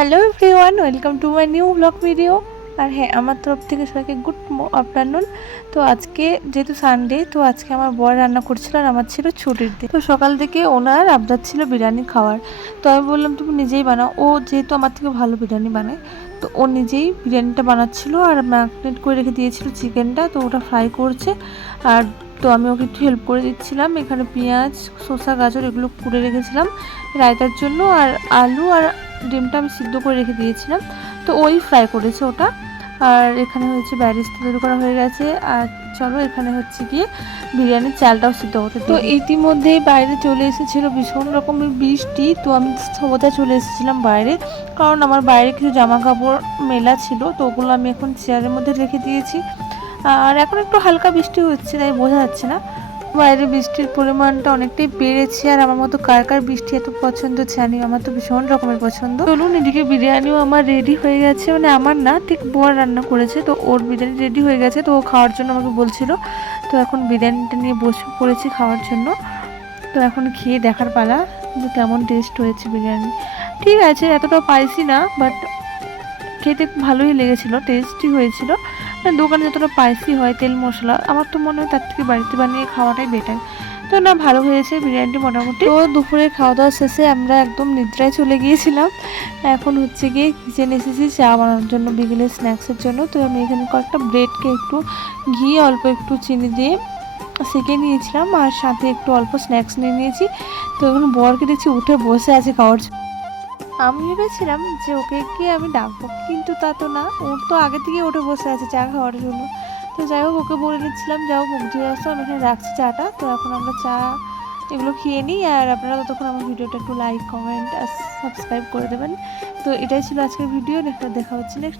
Hello everyone, welcome to my new blog video. আর হ্যাঁ, আমার তরফ থেকে সবাইকে গুড আফটারনুন। তো আজকে যেহেতু সানডে, তো আজকে আমার বর রান্না করছিল আর আমার ছিল ছুটির দিন। তো সকাল থেকে ওনার আবদার ছিল বিরিয়ানি খাওয়ার। তো আমি বললাম তুমি নিজেই বানাও। ও যেহেতু আমার থেকে ভালো বিরিয়ানি বানায়, তো ও নিজেই বিরিয়ানিটা বানাচ্ছিল আর ম্যারিনেট করে রেখে দিয়েছিল চিকেনটা, তো ওটা ফ্রাই করছে। আর তো আমি ওকে একটু হেল্প করে দিচ্ছিলাম। এখানে পেঁয়াজ, শসা, গাজর এগুলো কুড়ে রেখেছিলাম রায়তার জন্য, আর আলু আর ডিমটা আমি সিদ্ধ করে রেখে দিয়েছিলাম, তো ওই ফ্রাই করেছে ওটা। আর এখানে হচ্ছে ব্যারিস্তা তৈরি করা হয়ে গেছে। আর চলো, এখানে হচ্ছে গিয়ে বিরিয়ানির চালটাও সিদ্ধ হতে। তো ইতিমধ্যেই বাইরে চলে এসেছিল ভীষণ রকমের বৃষ্টি, তো আমি সোজা চলে এসেছিলাম বাইরে, কারণ আমার বাইরে কিছু জামা কাপড় মেলা ছিল, তো ওগুলো আমি এখন চেয়ারের মধ্যে রেখে দিয়েছি। আর এখন একটু হালকা বৃষ্টি হচ্ছে, তাই বোঝা যাচ্ছে না। বাইরে বৃষ্টির পরিমাণটা অনেকটাই বেড়েছে। আর আমার মতো কার কার বৃষ্টি এত পছন্দ জানি, আমার তো ভীষণ রকমের পছন্দ। চলুন, এদিকে বিরিয়ানিও আমার রেডি হয়ে গেছে, মানে আমার না, ঠিক বর রান্না করেছে, তো ওর বিরিয়ানি রেডি হয়ে গেছে, তো ও খাওয়ার জন্য আমাকে বলছিল। তো এখন বিরিয়ানিটা নিয়ে বসে পড়েছি খাওয়ার জন্য। তো এখন খেয়ে দেখার পালা যে কেমন টেস্ট হয়েছে বিরিয়ানি। ঠিক আছে, এতটা পাইছি না, বাট খেতে ভালোই লেগেছিলো, টেস্টি হয়েছিল। দোকানে যতটা স্পাইসি হয় তেল মশলা, আমার তো মনে হয় তার থেকে বাড়িতে বানিয়ে খাওয়াটাই বেটার। তো না, ভালো হয়েছে বিরিয়ানিটি মোটামুটি। তো দুপুরে খাওয়া দাওয়া শেষে আমরা একদম নিদ্রায় চলে গিয়েছিলাম। এখন হচ্ছে গিয়ে কিচেনে এসেছি চা বানানোর জন্য, বিকেলের স্ন্যাক্সের জন্য। তো আমি এখানে কয়েকটা ব্রেডকে একটু ঘি, অল্প একটু চিনি দিয়ে সেঁকে নিয়েছিলাম, আর সাথে একটু অল্প স্ন্যাক্স নিয়ে নিয়েছি। তো এখন বরকে দেখছি উঠে বসে আছে খাওয়ার জন্য। আমি ভেবেছিলাম যে ওকে গিয়ে আমি ডাকবো, কিন্তু তা তো না, ওর তো আগে থেকে উঠে বসে আছে চা খাওয়ার জন্য। তো যাই হোক, ওকে বলে নিচ্ছিলাম যাও মুখ ধুয়ে আসো, আমি এখানে রাখছি চাটা। তো এখন আমরা চা এগুলো খেয়ে নিই, আর আপনারা ততক্ষণ আমার ভিডিওটা একটু লাইক, কমেন্ট আর সাবস্ক্রাইব করে দেবেন। তো এটাই ছিল আজকের ভিডিও। দেখা হচ্ছে নেক্সট।